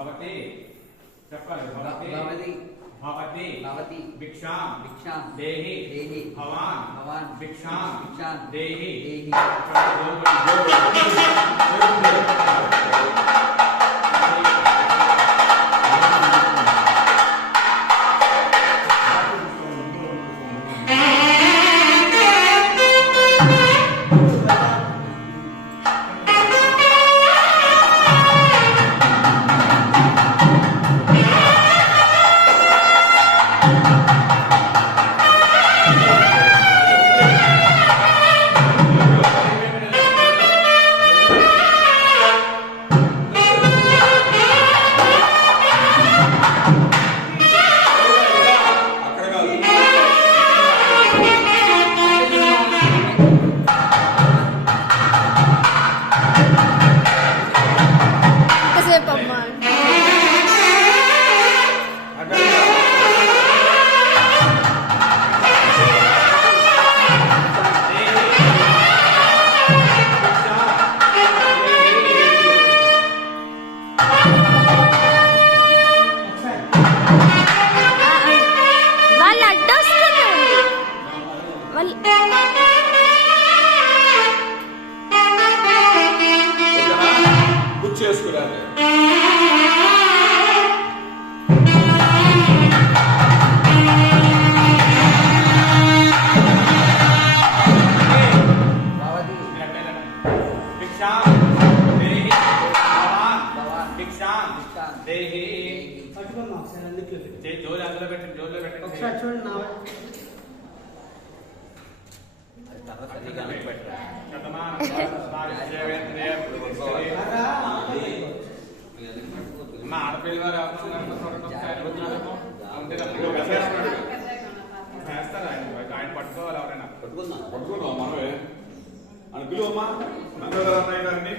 భవతి చెప్పాలి భవతి భవతి భవతి భిక్షాం భిక్షాం దేహి దేహి భవాన్ భవాన్ భిక్షాం భిక్షాం దేహి దేహి చేసుకురాలి జోలు అందులో పెట్టండి జోల్లో పెట్టండి ఒకసారి చూడండి మా ఆడపిల్లి వారు చేస్తారా ఆయన పట్టుకోవాలి ఎవరైనా పట్టుకుందాం మనమే అని పిలువమ్మా నందరామయ్య గారిని